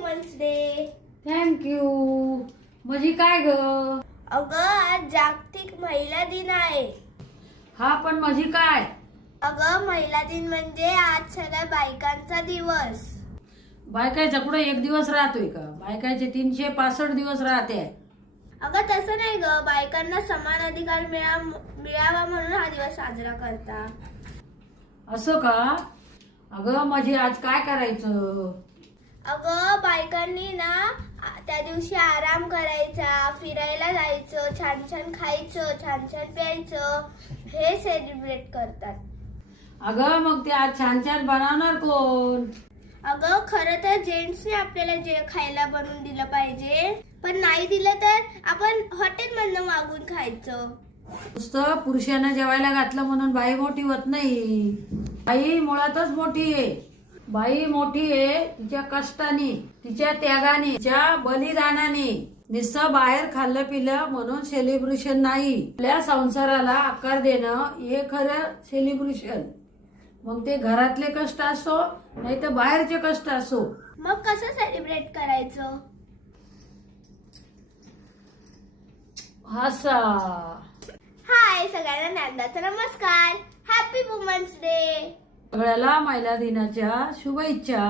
Women's day. Thank you. म्हणजे काय ग? अगं आज जागतिक महिला दिन आहे. हा पण म्हणजे काय? अगं महिला दिन म्हणजे आज सगळ्या बायकांचा दिवस. बायकायचा कुठे एक दिवस राहतोय का? बायकायचे 365 दिवस राहते. अगं तसं नाही ग, बायकांना समान अधिकार मिळावा म्हणून हा दिवस साजरा करता. असं का? अगं म्हणजे आज काय करायचं? अगं बायकांनी ना त्या दिवशी आराम करायचा, फिरायला जायचं, छान छान खायचं, छान छान प्यायचं, हे सेलिब्रेट करतात. अगं मग ते आज छान छान बनवणार कोण? अगं खरं तर जेंट्सने आपल्याला जे खायला बनवून दिलं पाहिजे, पण नाही दिलं तर आपण हॉटेलमधनं मागून खायचं. नुसतं पुरुषांना जेवायला घातलं म्हणून बाई मोठी होत नाही. बाई मुळातच मोठी आहे. बाई मोठी आहे तिच्या कष्टाने, तिच्या त्यागाने, तिच्या बलिदानाने. नुसतं बाहेर खाल्लं पिलं म्हणून सेलिब्रेशन नाही. आपल्या संसाराला आकार देणं हे खरं सेलिब्रेशन. मग ते घरातले कष्ट असो नाही तर बाहेरचे कष्ट असो. मग कसं सेलिब्रेट करायचं? हसा. हाय सगळ्यांना नंदाचा नमस्कार. Happy women's day. सगळ्याला महिला दिनाच्या शुभेच्छा.